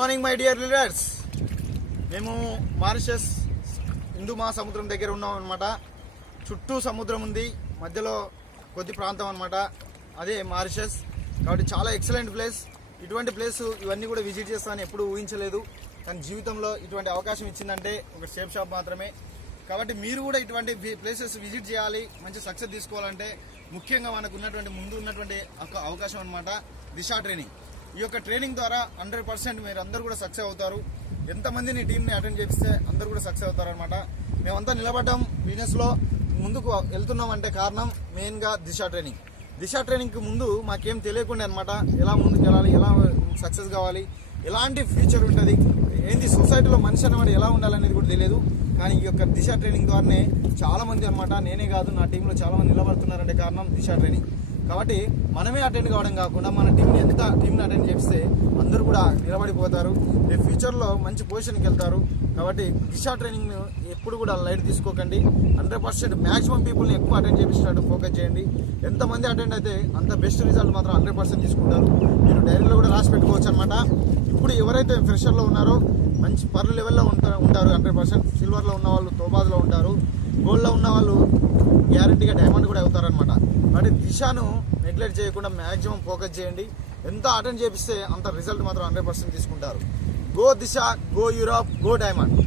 Morning my dear leaders. మేము Mauritius Hindu మహాసముద్రం దగ్గర ఉన్నాం అనమాట. చుట్టూ సముద్రం ఉంది, మధ్యలో కొద్ది ప్రాంతం అనమాట, అదే మారిషస్. కాబట్టి చాలా ఎక్సలెంట్ ప్లేస్. ఇటువంటి ప్లేస్ ఇవన్నీ కూడా విజిట్ చేస్తానని ఎప్పుడు ఊహించలేదు, కానీ జీవితంలో ఇటువంటి అవకాశం ఇచ్చిందంటే ఒక సేఫ్ షాప్ మాత్రమే. కాబట్టి మీరు కూడా ఇటువంటి ప్లేసెస్ విజిట్ చేయాలి, మంచి సక్సెస్ తీసుకోవాలంటే ముఖ్యంగా మనకు ఉన్నటువంటి ముందు ఉన్నటువంటి అవకాశం అనమాట దిశ ట్రైనింగ్. ఈ యొక్క ట్రైనింగ్ ద్వారా 100% మీరు అందరూ కూడా సక్సెస్ అవుతారు. ఎంతమందిని టీంని అటెండ్ చేపిస్తే అందరూ కూడా సక్సెస్ అవుతారు అనమాట. మేమంతా నిలబడ్డాం బిజినెస్లో ముందుకు వెళ్తున్నాం అంటే కారణం మెయిన్గా దిశ ట్రైనింగ్. దిశ ట్రైనింగ్కి ముందు మాకేం తెలియకుండా అనమాట, ఎలా ముందుకు వెళ్ళాలి, ఎలా సక్సెస్ కావాలి, ఎలాంటి ఫ్యూచర్ ఉంటుంది, ఏంటి సొసైటీలో మనిషి అన్నమాట ఎలా ఉండాలనేది కూడా తెలియదు. కానీ ఈ యొక్క దిశ ట్రైనింగ్ ద్వారానే చాలా మంది అనమాట, నేనే కాదు నా టీంలో చాలా మంది నిలబడుతున్నారంటే కారణం దిశ ట్రైనింగ్. కాబట్టి మనమే అటెండ్ కావడం కాకుండా మన టీంని అటెండ్ చేస్తే అందరూ కూడా నిలబడిపోతారు, రేపు ఫ్యూచర్లో మంచి పొజిషన్కి వెళ్తారు. కాబట్టి దిశ ట్రైనింగ్ ఎప్పుడు కూడా లైట్ తీసుకోకండి. 100% మ్యాక్సిమం పీపుల్ని ఎక్కువ అటెండ్ చేపించినట్టు ఫోకస్ చేయండి. ఎంతమంది అటెండ్ అయితే అంత బెస్ట్ రిజల్ట్ మాత్రం 100% తీసుకుంటారు. మీరు డైరీలో కూడా రాసి పెట్టుకోవచ్చు అనమాట. ఇప్పుడు ఎవరైతే ఫ్రెషర్లో ఉన్నారో మంచి పర్ లెవెల్లో ఉంటారు 100%. సిల్వర్లో ఉన్న వాళ్ళు తోబాద్లో ఉంటారు, గోల్డ్లో ఉన్న వాళ్ళు గ్యారంటీగా డైమండ్ కూడా అవుతారనమాట. కాబట్టి దిశను నెగ్లెక్ట్ చేయకుండా మ్యాక్సిమం ఫోకస్ చేయండి. ఎంత అటెండ్ చేపిస్తే అంత రిజల్ట్ మాత్రం 100% తీసుకుంటారు. గో దిశ, గో యూరోప్, గో డైమండ్.